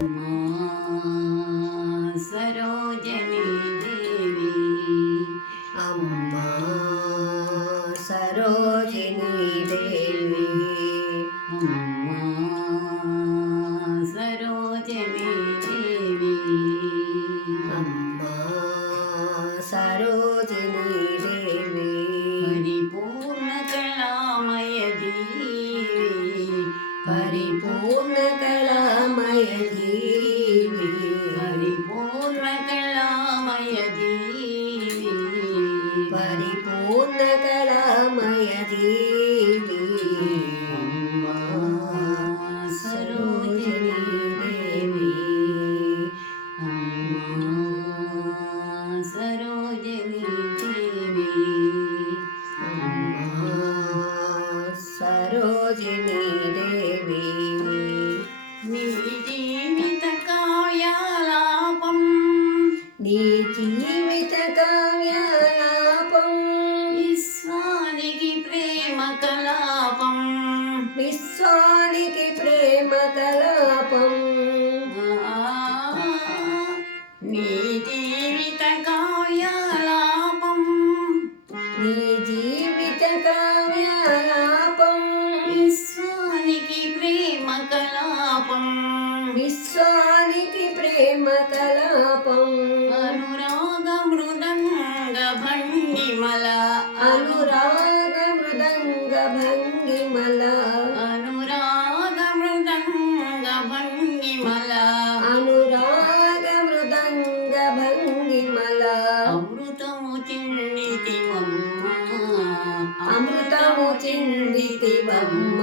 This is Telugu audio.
మా సరోజని దేవి అమ్మా సరోజినీ దేవి అమ్మా సరోజని దేవి అమ్మా సరోజినీ దేవి పరిపూర్ణ కళామయ దేవి పరిపూర్ణ కళామయ దేవి పరిపూర్ణ కళామయ దేవి పరిపూర్ణ కళామయ దేవి అమ్మా సరోజినీ సరోజని దేవి అమ్మా సరోజని దేవి అమ్మా సరోజినీ దేవి నీ జీవిత కావ్యాలాపం నీ జీవిత కావ్యాలాపం విశ్వానికి ప్రేమ కలాపం విశ్వానికి ప్రేమ కలాపం నీ జీవిత కావ్యాలాపం నీ జీవిత కావ్యాలాపం విశ్వానికి ప్రేమ కలాపం విశ్వానికి ప్రేమ కలాపం అనురాగ మృదంగ భంగిమల అనురాగ మృదంగ భంగిమల అనురాగ మృదంగ భంగిమల అనురాగ మృదంగ భంగిమల అమృతము చిందితివమ్మ అమృతము చిందితివమ్మ